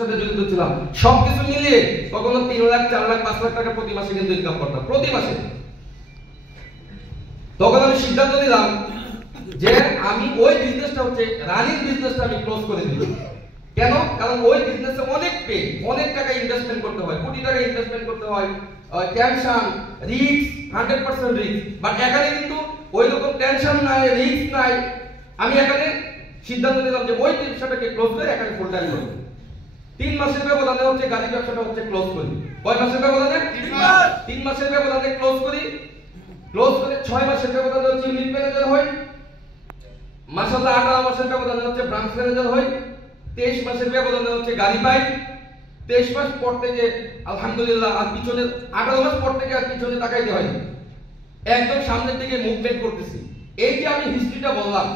সাথে জড়িত ছিলাম, সবকিছু মিলিয়ে কখনো 3 লাখ 4 লাখ 5 লাখ টাকা প্রতি মাসে কিন্তু ইনকাম করতাম প্রতি মাসে। তখন আমি সিদ্ধান্ত নিলাম যে আমি ওই বিজনেসটা হচ্ছে রানিং বিজনেসটা আমি ক্লোজ করে দিব। কেন? কারণ ওই বিজনেসে অনেক পে, অনেক টাকা ইনভেস্টমেন্ট করতে হয়, কোটি টাকা ইনভেস্টমেন্ট করতে হয়, টেনশন, রিস্ক, 100% রিস্ক। বাট এখানে কিন্তু ওই রকম টেনশন নাই, রিস্ক নাই। আমি এখানে সিদ্ধান্ত নিলাম যে ওই ব্যবসাটাকে ক্লোজ করে এখানে ফুল টাইম করব। 3 মাসের ব্যবধানে হচ্ছে গাড়ি ব্যবসাটা হচ্ছে ক্লোজ করি। কয় মাসের ব্যবধানে? 3 মাসের ব্যবধানে ক্লোজ করি। ক্লোজ করে 6 মাসের ব্যবধানে হচ্ছে ইউনিট ম্যানেজার হই। মাশাআল্লাহ 18 মাসের ব্যবধানে হচ্ছে ব্রাঞ্চ ম্যানেজার হই। 23 মাসের ব্যবধানে হচ্ছে গাড়ি পাই। 23 মাস পর থেকে আলহামদুলিল্লাহ আর পিছনে 18 মাস পর থেকে আর পিছনে তাকাইতে হয়, একদম সামনের দিকে মুভমেন্ট করতেছি। এই যে আমি হিস্ট্রিটা বললাম,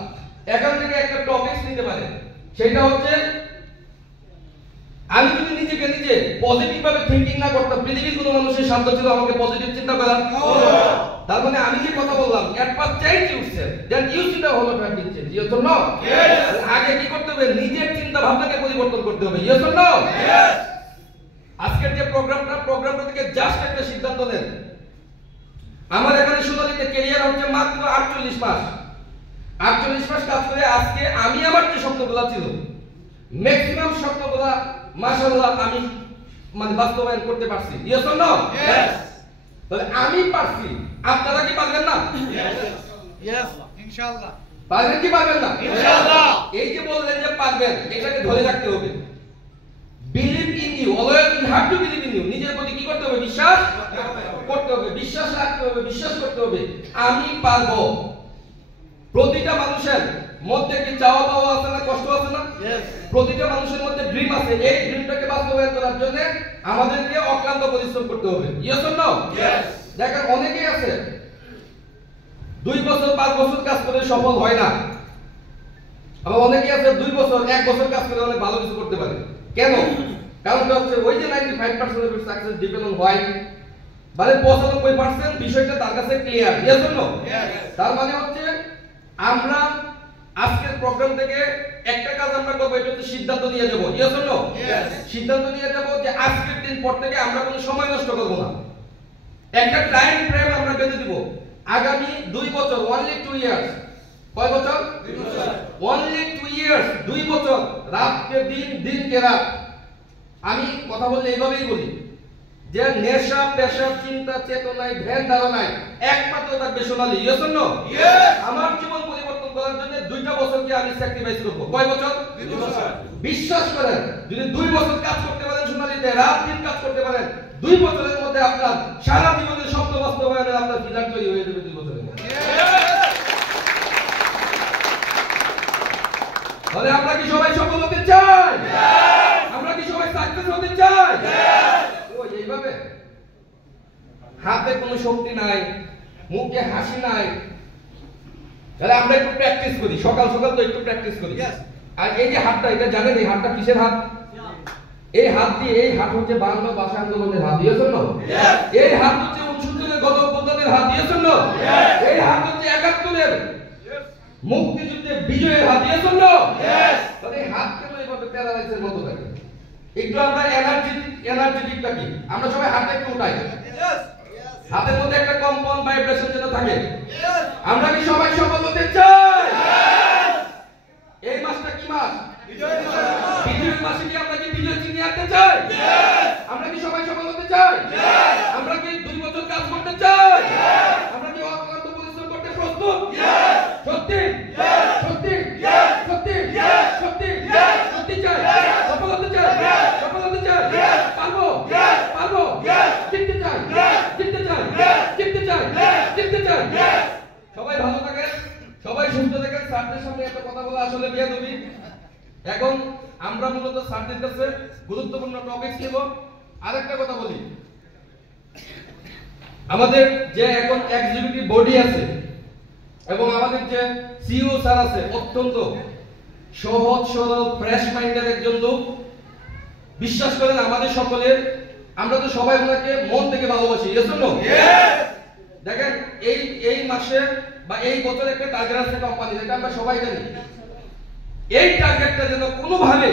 এখান থেকে একটা টপিকস নিতে পারে, সেটা হচ্ছে আমি যদি নিজেকে নিজে পজিটিভ ভাবে থিংকিং না করতাম, পৃথিবীর কোনো মানুষের সাধ্য ছিল আমাকে পজিটিভ চিন্তা করার? তার মানে আমি যে কথা বললাম, at first change yourself, then you should have হলো try change. Yes or no? আগে কি করতে হবে? নিজের চিন্তা ভাবনাকে পরিবর্তন করতে হবে। Yes or no? আজকের যে প্রোগ্রামটা থেকে জাস্ট একটা সিদ্ধান্ত নেন। আমার এখানে সোনালীতে ক্যারিয়ার হচ্ছে মাত্র 48 মাস। 48 মাস কাজ করে আজকে আমি আমার যে স্বপ্নগুলো ছিল, ম্যাক্সিমাম স্বপ্নগুলো মাশাআল্লাহ আমি মানে বাস্তবায়ন করতে পারছি। Yes or no? ইয়েস। তাহলে আমি পারছি, আপনারা কি পারবেন না? ইয়েস ইনশাআল্লাহ। পারবেন কি পারবেন না? ইনশাআল্লাহ। এই যে বললেন যে পারবেন, এটাকে ধরে রাখতে হবে। Believe in you, always you have to believe in you. নিজের প্রতি কি করতে হবে? বিশ্বাস করতে হবে, বিশ্বাস রাখতে হবে, বিশ্বাস করতে হবে আমি পারবো। প্রতিটা মানুষের মধ্যে কি চাওয়া পাওয়া আছে না, কষ্ট আছে না? প্রতিটা মানুষের মধ্যে ড্রিম আছে। এই ড্রিমটাকে বাস্তবায়ন করার জন্য আমাদেরকে অক্লান্ত পরিশ্রম করতে হবে। Yes or no? ইয়েস। দেখেন অনেকেই আছে 2 বছর 5 বছর কাজ করে সফল হয় না, আবার অনেকেই আছে 2 বছর 1 বছর কাজ করে অনেক ভালো কিছু করতে পারে। কেন? কারণটা হচ্ছে ওই যে 95% of success depend on why, মানে 95% বিষয়টা তার কাছে ক্লিয়ার। Yes or no? তার মানে হচ্ছে আমরা আজকের প্রোগ্রাম থেকে একটা কাজ আমরা করব, এটা হচ্ছে সিদ্ধান্ত নিয়ে যাব। Yes or no? সিদ্ধান্ত নিয়ে যাব যে আজকের দিন পর থেকে আমরা কোনো সময় নষ্ট করব না। একটা টাইম ফ্রেম আমরা বেঁধে দিব, আগামী 2 বছর, অনলি 2 ইয়ার্স। কয় বছর? 2 বছর। অনলি 2 ইয়ার্স, 2 বছর, রাতকে দিন, দিনকে রাত। আমি কথা বললে এইভাবেই বলি যে নেশা, পেশা, চিন্তা, চেতনায়, ধ্যান ধারণায় একমাত্র থাকবে Sonali. Yes or no? Yes. আমার জীবন পরিবর্তন করার জন্য 2টা বছরকে আমি স্যাক্রিফাইস করব। কয় বছর? 2 বছর। বিশ্বাস করেন, যদি 2 বছর কাজ করতে পারেন সোনালীতে, রাত দিন কাজ করতে পারেন, 2 বছরের মধ্যে আপনার সারা জীবনের স্বপ্ন বাস্তবায়নের আপনার ফিলার তৈরি হয়ে যাবে 2 বছরের মধ্যে। তাহলে আমরা কি সবাই সফল হতে চাই? আমরা কি সবাই সাকসেস হতে চাই? ওই এইভাবে হাতে কোনো শক্তি নাই, মুখে হাসি নাই, তাহলে আমরা একটু প্র্যাকটিস করি। সকাল সকাল তো একটু প্র্যাকটিস করি। আর এই যে হাতটা, এটা জানেন এই হাতটা কিসের হাত? এই হাত দিয়ে, এই হাত হচ্ছে বাংলা ভাষা আন্দোলনের হাত। Yes or no? এই হাত হচ্ছে 69 এর গণঅভ্যুত্থানের হাত। Yes or no? এই হাত হচ্ছে 71 এর মুক্তিযুদ্ধে বিজয়ের হাত। Yes or no? তাহলে এই হাত কেন এইভাবে প্যারালাইজের মতো থাকে? একটু আমরা এনার্জেটিক থাকি, আমরা সবাই হাতটা একটু উঠাই, হাতের মধ্যে একটা কম্পন ভাইব্রেশন যেন থাকে। আমরা কি সবাই সফল হতে চাই? এই মাসটা কি মাস? বিজয়ের মাসে কি আমরা কি বিজয় চিনিয়ে আনতে চাই? আমরা কি সবাই সফল হতে চাই? আমরা কি 2 বছর কাজ করতে চাই? আমরা কি অক্লান্ত পরিশ্রম করতে প্রস্তুত? সত্যি সত্যি সত্যি সত্যি সত্যি চাই? সফল হতে চাই? সফল হতে চাই? পারবো পারবো জিততে চাই জিততে চাই জিততে চাই জিততে চাই। সবাই ভালো থাকেন, সবাই সুস্থ থাকেন। স্যারদের সামনে একটা কথা বলা আসলে বেয়াদবি। এখন আমরা মূলত স্যারদের কাছে গুরুত্বপূর্ণ টপিক নিব। আরেকটা কথা বলি, আমাদের যে এখন এক্সিকিউটিভ বডি আছে এবং আমাদের যে সিইও স্যার আছে, অত্যন্ত সহজ সরল ফ্রেশ মাইন্ডের একজন লোক। বিশ্বাস করেন আমাদের সকলের, আমরা তো সবাই ওনাকে মন থেকে ভালোবাসি। Yes or no? দেখেন এই মাসে বা এই বছর একটা টার্গেট আছে কোম্পানি, যেটা আমরা সবাই জানি। এই টার্গেটটা যেন কোনোভাবে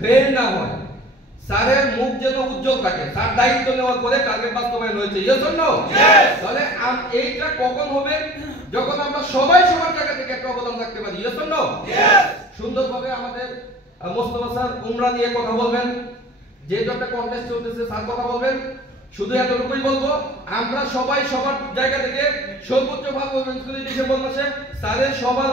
ফেল না হয়, স্যারের মুখ যেন উজ্জ্বল থাকে, স্যার দায়িত্ব নেওয়ার পরে টার্গেট বাস্তবায়ন হয়েছে। Yes or no? তাহলে এইটা কখন হবে? যখন আমরা সবাই সবার জায়গা থেকে একটা অবদান রাখতে পারি। Yes or no? সুন্দরভাবে আমাদের মোস্তফা স্যার উমরা নিয়ে কথা বলবেন, যেহেতু একটা কন্টেস্ট চলতেছে স্যার কথা বলবেন। শুধু এতটুকুই বলবো, আমরা সবাই সবার জায়গা থেকে সর্বোচ্চ পারফরম্যান্স করি ডিসেম্বর মাসে। স্যারের সবার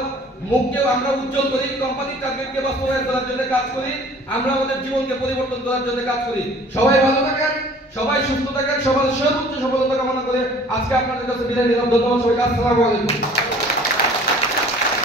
মুখকেও আমরা উজ্জ্বল করি, কোম্পানির টার্গেটকে বাস্তবায়ন করার জন্য কাজ করি, আমরা আমাদের জীবনকে পরিবর্তন করার জন্য কাজ করি। সবাই ভালো থাকেন, সবাই সুস্থ থাকেন, সবার সর্বোচ্চ সফলতা কামনা করে আজকে আপনাদের কাছে বিদায় নিলাম। ধন্যবাদ সবাইকে। আসসালামু আলাইকুম।